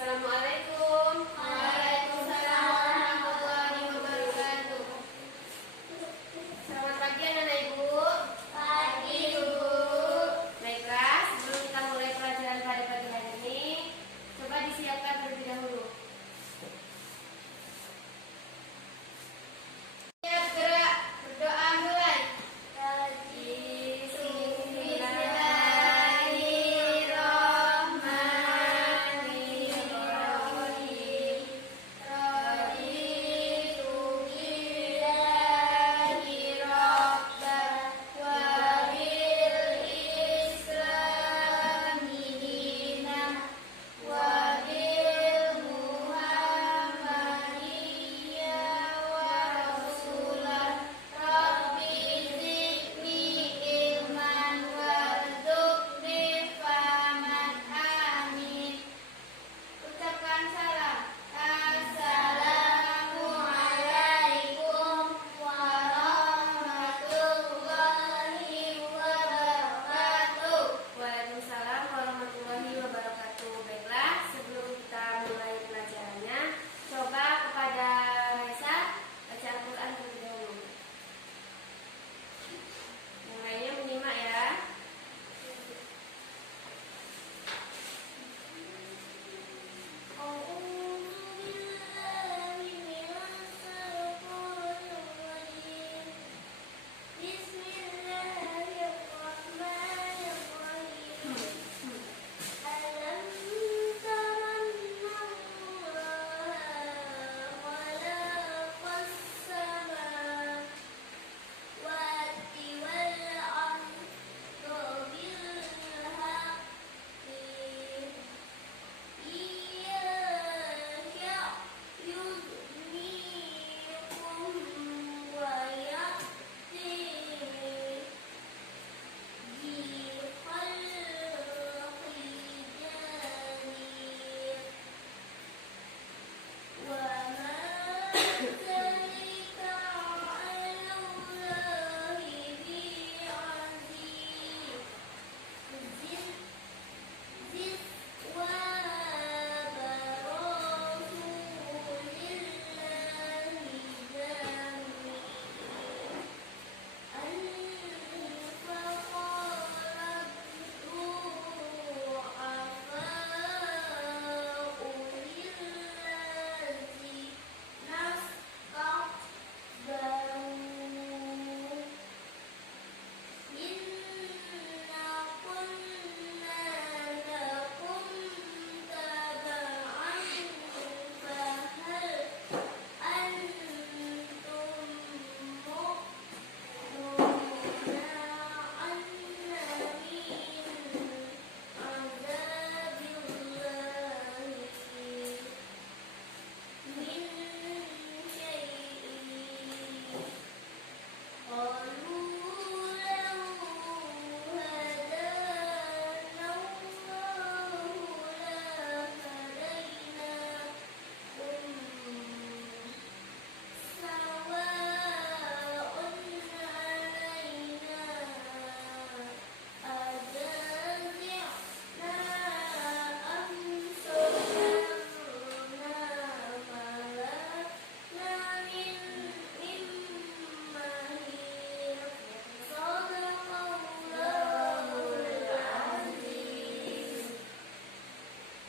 Assalamualaikum. Waalaikumsalam warahmatullahi wabarakatuh. Selamat pagi anak-anak ibu. Pagi, Ibu. Baiklah, sebelum kita mulai pelajaran pada pagi hari ini, coba disiapkan terlebih dahulu. Siap gerak, berdoa mulai. Ucapkan salam. Assalamualaikum warahmatullahi wabarakatuh. Waalaikumsalam warahmatullahi wabarakatuh. Baiklah, sebelum kita mulai pelajarannya, coba kepada Raisa baca Al-Quran terlebih dahulu. Yang lainnya menyimak ya.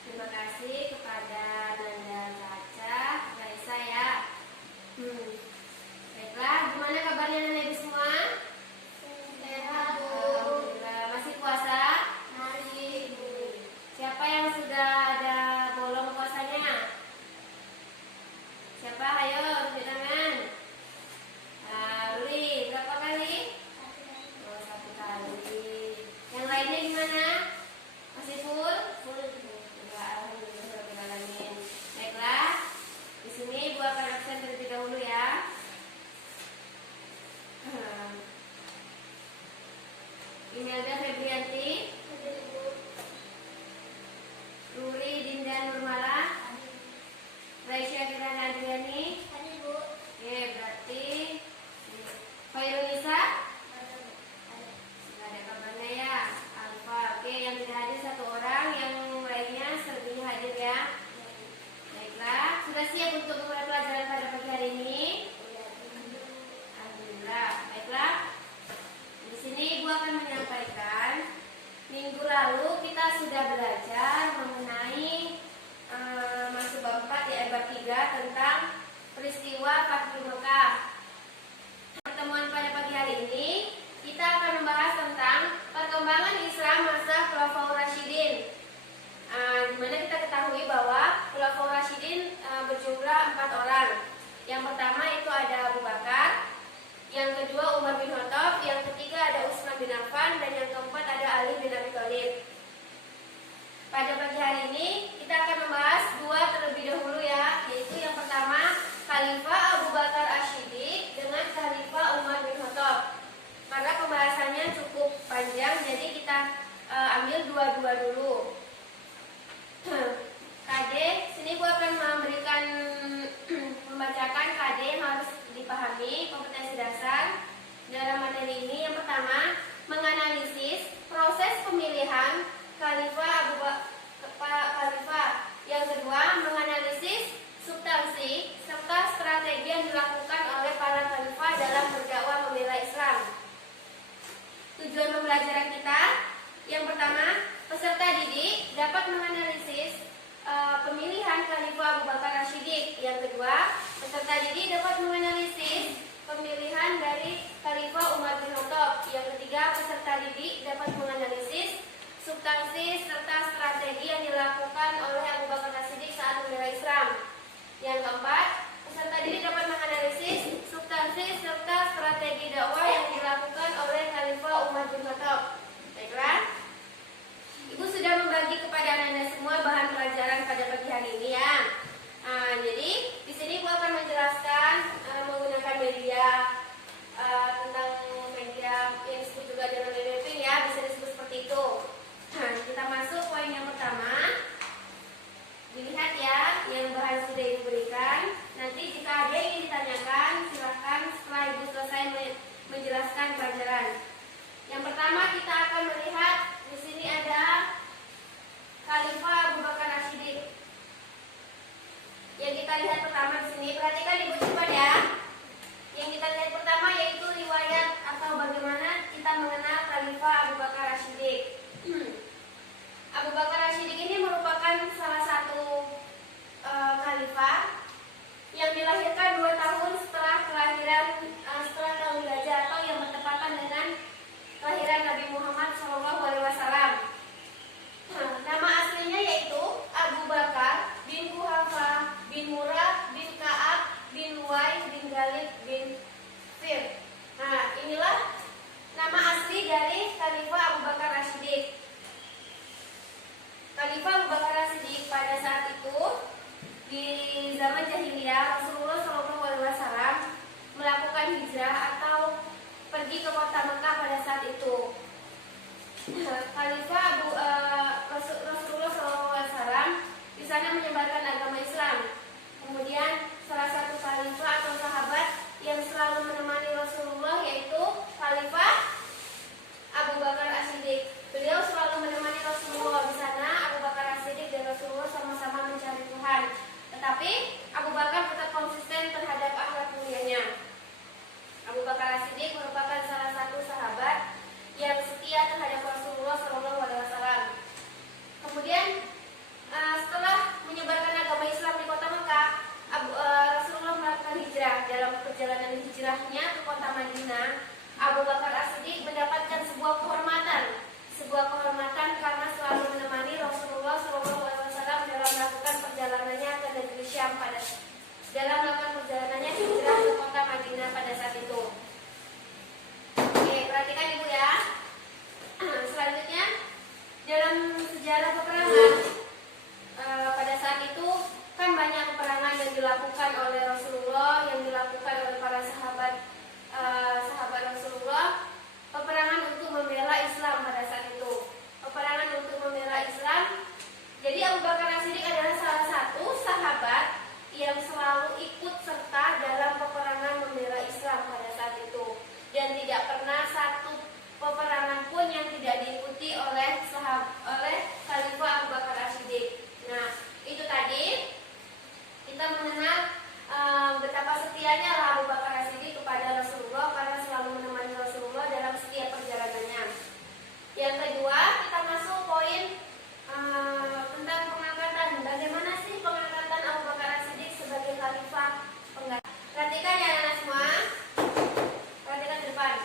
Terima kasih kepada Nanda, Caca, Raisa ya. Baiklah, gimana kabarnya anak ibu semua? Sehat, Bu. Alhamdulillah. Masih puasa? Masih, Bu. Siapa yang sudah ada bolong puasanya? Siapa? Ayo, tunjuk tangan. Luli, berapa kali? Oh, 1 kali. Yang lainnya gimana? Masih full? Full, Bu. Alhamdulillah. Baiklah, di sini Ibu akan absen terlebih dahulu ya. kami kompetensi dasar dalam materi ini. Yang pertama, menganalisis proses pemilihan Khalifah Khalifah. Yang kedua, menganalisis substansi serta strategi yang dilakukan oleh para khalifah dalam berdakwah membela Islam. Tujuan pembelajaran kita, yang pertama, peserta didik dapat menganalisis pemilihan Khalifah Abu Bakar As-Siddiq. Yang kedua, peserta didik dapat menganalisis pemilihan dari Khalifah Umar bin Khattab. Yang ketiga, peserta didik dapat menganalisis substansi serta strategi yang dilakukan oleh Abu Bakar As-Siddiq saat membela Islam. Yang keempat, peserta didik dapat menganalisis substansi serta strategi dakwah yang dilakukan oleh Khalifah Umar bin Khattab. Baiklah, Ibu sudah membagi kepada Anda semua bahan pelajaran pada pagi hari ini ya. Jadi di sini Ibu akan menjelaskan menggunakan media tentang media yang disebut juga dengan mapping ya, bisa disebut seperti itu. Kita masuk poin yang pertama. Dilihat ya, yang bahan sudah Ibu berikan. Nanti jika ada yang ingin ditanyakan, silakan setelah Ibu selesai menjelaskan pelajaran. Yang pertama kita akan melihat di sini ada Khalifah Abu Bakar As-Siddiq. Yang kita lihat pertama di sini, perhatikan Ibu coba ya. Yang kita lihat pertama yaitu riwayat atau bagaimana kita mengenal Khalifah Abu Bakar As-Siddiq. Abu Bakar As-Siddiq ini merupakan salah satu khalifah yang dilahirkan 2 tahun setelah setelah tahun gajah atau yang bertepatan dengan kelahiran Nabi Muhammad SAW. Nama aslinya yaitu Abu Bakar bin Quhafah bin Murrah bin Ka'ab bin Luwai bin Ghalib bin Fir. Inilah nama asli dari Khalifah Abu Bakar As-Siddiq. Khalifah Abu Bakar As-Siddiq pada saat itu di zaman jahiliyah, Rasulullah SAW melakukan hijrah atau pergi ke kota Mekah pada saat itu. Khalifah Rasulullah SAW di sana menyebarkan agama Islam. Kemudian salah satu khalifah atau sahabat yang selalu menemani Rasulullah yaitu Khalifah Abu Bakar As-Siddiq. Beliau selalu menemani Rasulullah di sana. Abu Bakar As-Siddiq dan Rasulullah sama-sama mencari Tuhan. Tetapi Abu Bakar tetap konsisten terhadap akhlak mulianya. Abu Bakar As-Siddiq merupakan salah satu sahabat yang setia terhadap Rasulullah SAW. Kemudian setelah menyebarkan agama Islam di kota Mekah, Rasulullah melakukan hijrah. Dalam perjalanan hijrahnya ke kota Madinah, Abu Bakar As-Siddiq mendapatkan sebuah kehormatan karena selalu menemani Rasulullah SAW dalam melakukan perjalanannya ke negeri Syam dalam melakukan perjalanannya hijrah ke kota Madinah pada saat itu. Oke, perhatikan Ibu ya. Selanjutnya, dalam sejarah peperangan pada saat itu kan banyak peperangan yang dilakukan oleh Rasulullah, yang dilakukan oleh para sahabat Rasulullah. Peperangan untuk membela Islam pada saat itu. Peperangan untuk membela Islam. Jadi Abu Bakar As-Siddiq adalah salah satu sahabat yang selalu ikut serta dalam peperangan membela Islam pada saat itu. Dan tidak pernah satu peperangan pun yang tidak diikuti oleh Khalifah Abu Bakar As-Siddiq. Nah, itu tadi kita mengenal betapa setianya Abu Bakar As-Siddiq kepada Rasulullah karena selalu menemani Rasulullah dalam setiap perjalanannya. Yang kedua, kita masuk poin tentang pengangkatan. Bagaimana sih pengangkatan Abu Bakar As-Siddiq sebagai khalifah pengganti? Perhatikan ya anak semua. Perhatikan ke depan.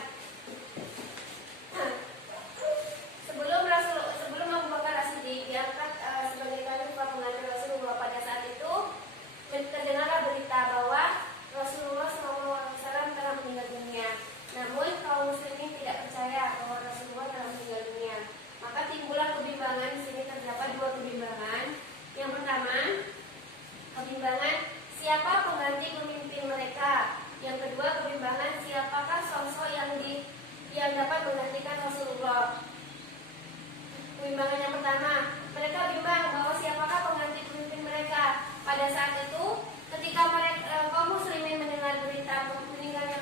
Sebelum Abu Bakar As-Siddiq diangkat sebagai khalifah pengganti Rasulullah pada saat itu, terdengarlah berita bahwa Rasulullah SAW telah meninggal dunia. Namun kaum muslimin tidak percaya bahwa Rasulullah telah meninggal dunia. Maka timbullah kebimbangan. Di sini terdapat 2 kebimbangan. Yang pertama, kebimbangan siapa pengganti pemimpin mereka. Yang kedua, kebimbangan siapakah sosok yang dapat menggantikan Rasulullah. Kebimbangan yang pertama, mereka bimbang bahwa siapakah pengganti pemimpin mereka. Pada saat itu, ketika kaum muslimin mendengar berita meninggalnya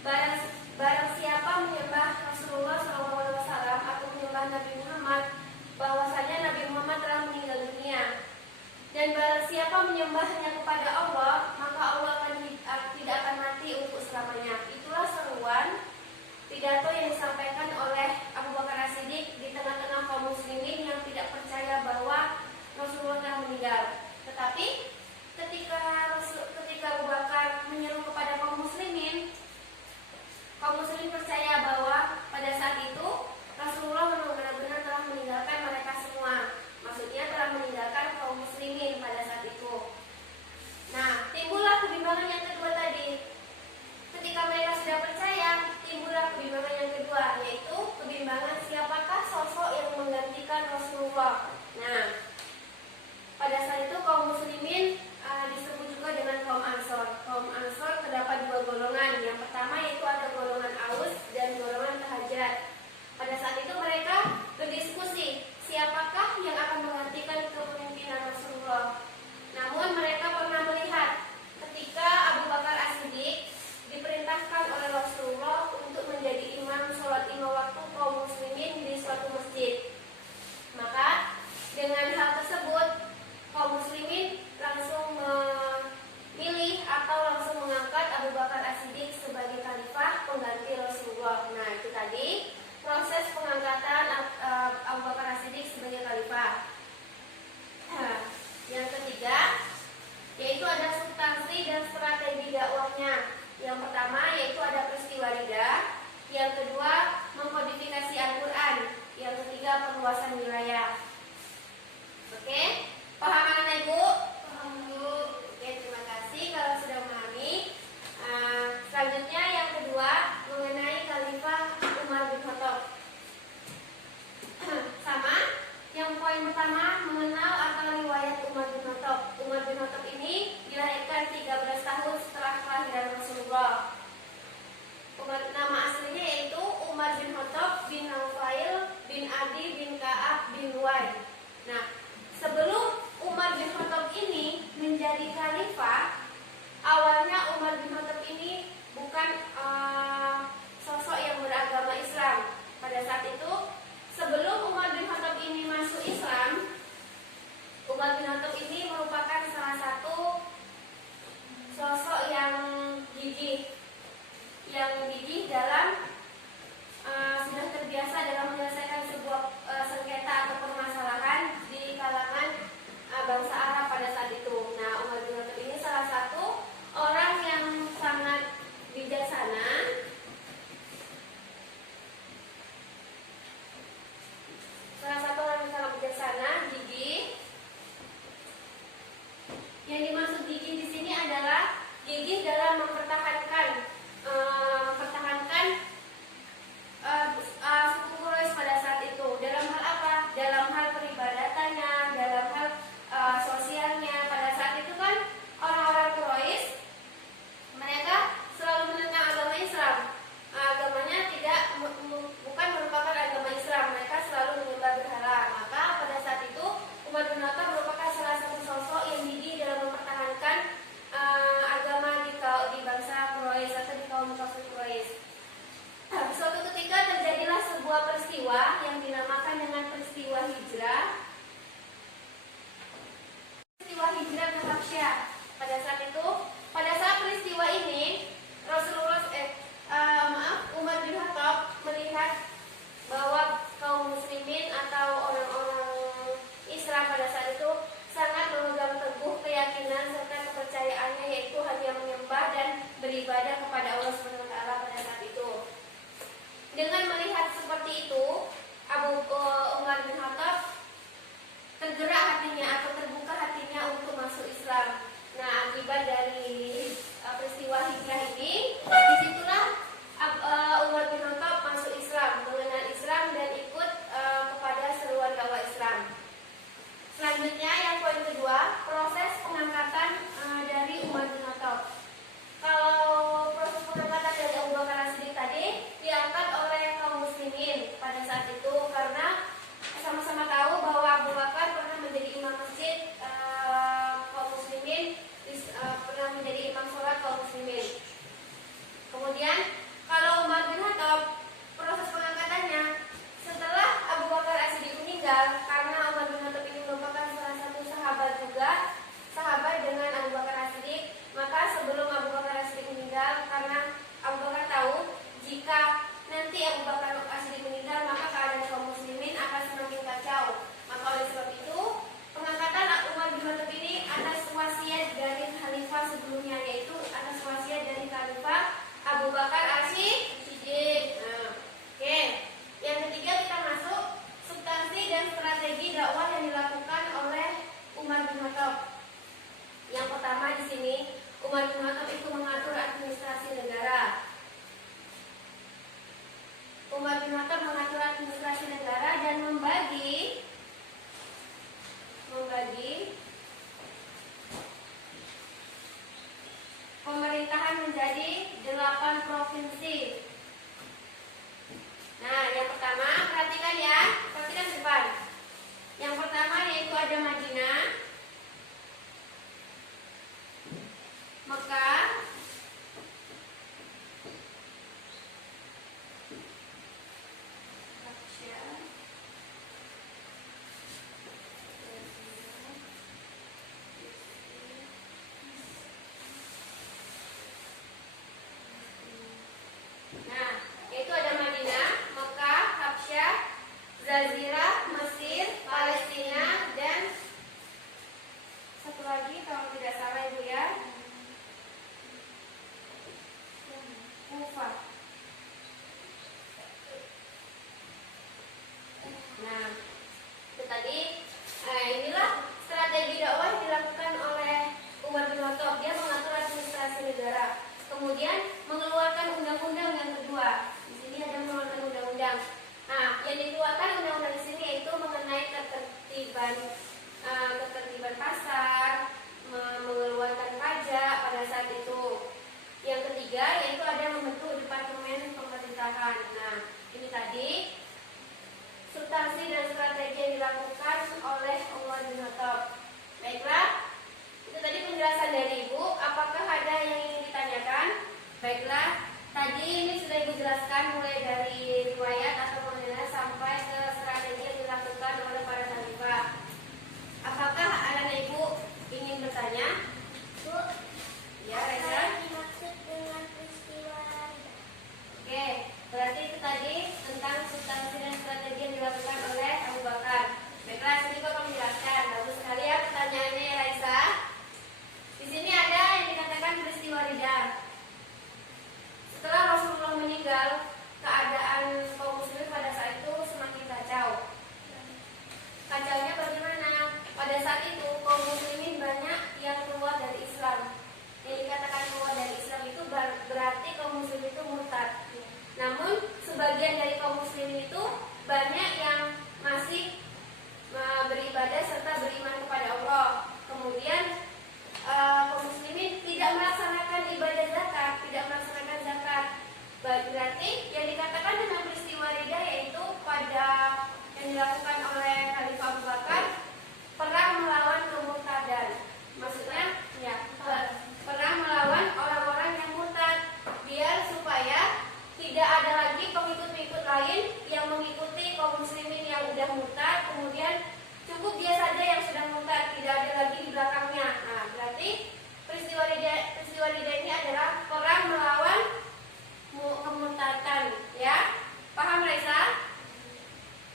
Barang siapa menyembah Rasulullah SAW atau menyembah Nabi Muhammad, bahwasanya Nabi Muhammad telah meninggal dunia. Dan barang siapa menyembahnya kepada Allah, maka Allah tidak akan mati untuk selamanya. Itulah seruan pidato yang disampaikan oleh Abu Bakar As-Siddiq di tengah-tengah kaum muslimin yang tidak percaya bahwa Rasulullah telah meninggal. Tetapi ketika Abu Bakar menyeru kepada kaum muslimin percaya bahwa pada saat itu Rasulullah benar-benar telah meninggalkan mereka semua. Maksudnya telah meninggalkan kaum muslimin pada saat itu. Nah, timbullah kebimbangan yang kedua tadi. Ketika mereka sudah percaya, timbullah kebimbangan yang kedua, yaitu kebimbangan siapakah sosok yang menggantikan Rasulullah. Nah, pada saat itu kaum muslimin disebut juga dengan kaum Ansor. Kaum Ansor terdapat dua golongan. Yang pertama yaitu ada golongan Aus dan golongan Tahajat. Pada saat itu mereka berdiskusi siapakah yang akan menggantikan kepemimpinan Rasulullah. Namun mereka pernah melihat ketika Abu Bakar As-Siddiq diperintahkan oleh Rasulullah untuk menjadi imam sholat 5 waktu kaum muslimin di suatu masjid. Maka dengan hal tersebut kaum muslimin langsung memilih atau langsung mengangkat Abu Bakar As-Siddiq sebagai khalifah pengganti Rasulullah. Nah, itu tadi proses pengangkatan Abu Bakar As-Siddiq sebagai khalifah. Yang ketiga yaitu ada substansi dan strategi dakwahnya. Yang pertama yaitu ada peristiwa Ridha, yang kedua mengkodifikasi Al-Quran, yang ketiga perluasan wilayah. Oke, paham anak Ibu? Paham, Bu. Oke, terima kasih kalau sudah memahami. Selanjutnya yang kedua mengenai Khalifah Umar bin Khattab. Sama, yang poin pertama mengenal akal riwayat Umar bin Khattab. Umar bin Khattab ini dilahirkan 13 tahun setelah kelahiran Rasulullah. Nama aslinya yaitu Umar bin Khattab bin Naufail bin Adi bin Ka'ab bin Luwai. Nah, sebelum Umar bin Khattab ini menjadi khalifah, awalnya Umar bin Khattab ini bukan sosok yang beragama Islam. Pada saat itu, sebelum Umar bin Khattab ini masuk Islam, Umar bin Khattab ini merupakan salah satu sosok yang gigih dalam sudah terbiasa dalam menyelesaikan sebuah sengketa atau permasalahan di kalangan bangsa Arab pada saat itu. Nah, Umar bin Khattab ini salah satu orang yang sangat bijaksana, gigih. Yang dimaksud gigih di sini adalah gigih dalam mempertahankan suku Quraisy pada saat itu. Dalam hal apa? Dalam hal peribadatannya, dalam hal sosialnya. Pada saat itu kan orang-orang Quraisy mereka selalu menentang agama Islam. Agamanya bukan merupakan agama Islam. Mereka selalu menyembah berhala. Maka pada saat itu Umar bin Khattab merupakan salah satu sosok yang gigih dalam mempertahankan agama di bangsa Quraisy atau di kaum kafir Quraisy. Suatu ketika terjadilah sebuah peristiwa yang dinamakan dengan peristiwa hijrah. Peristiwa hijrah ke Habsyah. Pada saat peristiwa ini, Umar bin Khattab melihat bahwa kaum muslimin atau orang-orang Islam pada saat itu sangat memegang teguh keyakinan serta kepercayaannya, yaitu hanya menyembah dan beribadah kepada Allah Subhanahu wa taala pada saat itu. Dengan melihat seperti itu, Umar bin Khattab tergerak hatinya atau terbuka hatinya untuk masuk Islam. Nah, akibat dari peristiwa hijrah ini, disitulah Umar bin Khattab masuk Islam, mengenal Islam dan ikut kepada seruan dakwah Islam. Selanjutnya yang poin kedua, proses pengangkatan dari Umar bin Khattab. Kalau proses pengangkatan dari Abu Bakar As-Siddiq tadi diangkat oleh kaum muslimin pada saat itu, karena sama-sama tahu bahwa Abu Bakar pernah menjadi imam masjid kaum muslimin, pernah menjadi imam sholat kaum muslimin. Kemudian Abu Bakar As-Siddiq. Nah, oke. Yang ketiga kita masuk substansi dan strategi dakwah yang dilakukan oleh Umar bin Khattab. Yang pertama di sini Umar bin Khattab itu mengatur administrasi negara. Umar bin Khattab mengatur administrasi negara dan membagi pemerintahan menjadi 8 provinsi. Nah, yang pertama perhatikan ya, perhatikan depan. Yang pertama yaitu ada Madinah, Mekah, nah, yaitu ada Madinah, Mekah, Habsyah, Jazirah, Mesir, Palestina, dan satu lagi kalau tidak salah Ibu ya, Kufah. Nah, itu tadi. Inilah strategi dakwah yang dilakukan oleh Umar bin Khattab. Dia mengatur administrasi negara. Kemudian mengeluarkan undang-undang yang kedua. Di sini ada mengeluarkan undang-undang. Nah, yang dikeluarkan undang-undang di sini yaitu mengenai ketertiban pasar, mengeluarkan pajak pada saat itu. Yang ketiga yaitu ada membentuk departemen pemerintahan. Nah, ini tadi substansi dan strategi yang dilakukan oleh Umar bin Khattab. Baiklah, itu tadi penjelasan dari Ibu. Apakah ada yang ingin ditanyakan? Baiklah, tadi ini sudah Ibu jelaskan mulai dari riwayat atau pengenal sampai ke strategi yang dilakukan oleh para khalifah. Apakah anak Ibu ingin bertanya? Bu, Ya, apa Reza. yang dimaksud dengan peristiwa Rida? Oke, berarti itu tadi tentang substansi dan strategi yang dilakukan oleh Abu Bakar. Baiklah, sini kok kamu jelaskan. Bagus sekali ya pertanyaannya ya, Raisa. Di sini ada yang dikatakan peristiwa Rida. Setelah Rasulullah meninggal, keadaan kaum muslimin pada saat itu semakin kacau. Kacaunya bagaimana? Pada saat itu kaum muslimin banyak yang keluar dari Islam. Yang dikatakan keluar dari Islam itu berarti kaum muslimin itu murtad. Namun sebagian dari kaum muslimin itu banyak yang masih beribadah serta beriman kepada Allah. Kemudian kaum muslimin tidak melaksanakan ibadah zakat, tidak melaksanakan zakat. Berarti yang dikatakan dengan peristiwa Rida yaitu pada yang dilakukan oleh Khalifah Abu Bakar, perang melawan kemurtadan. Maksudnya ya, perang melawan orang-orang yang murtad, biar supaya tidak ada lagi pengikut-pengikut lain yang mengikuti kaum muslimin yang sudah murtad, kemudian cukup dia saja yang sudah murtad, tidak ada lagi di belakangnya. Nah, berarti peristiwa Rida ini adalah perang melawan kemurtadan, ya. Paham, Raisa?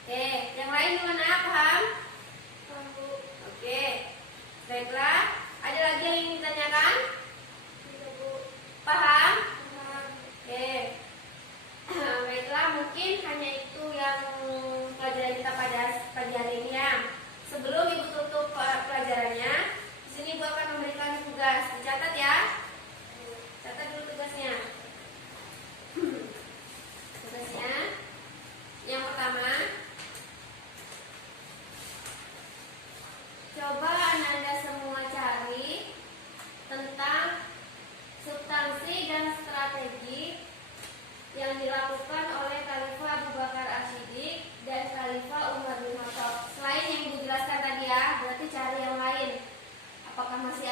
Oke, yang lain gimana? Paham? Oke. Baiklah, ada lagi yang ingin ditanyakan? Paham? Oke. Baiklah, mungkin hanya itu yang pelajaran kita pada pagi hari ini ya. Sebelum Ibu tutup pelajarannya, di sini Ibu akan memberikan tugas. Dicatat ya. Catat dulu tugasnya. Tugasnya yang pertama, coba Anda semua cari tentang substansi dan strategi yang dilakukan oleh Khalifah Abu Bakar As-Siddiq dan Khalifah Umar bin Khattab. Selain yang Ibu jelaskan tadi ya, berarti cari yang lain. Apakah masih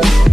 Thank you.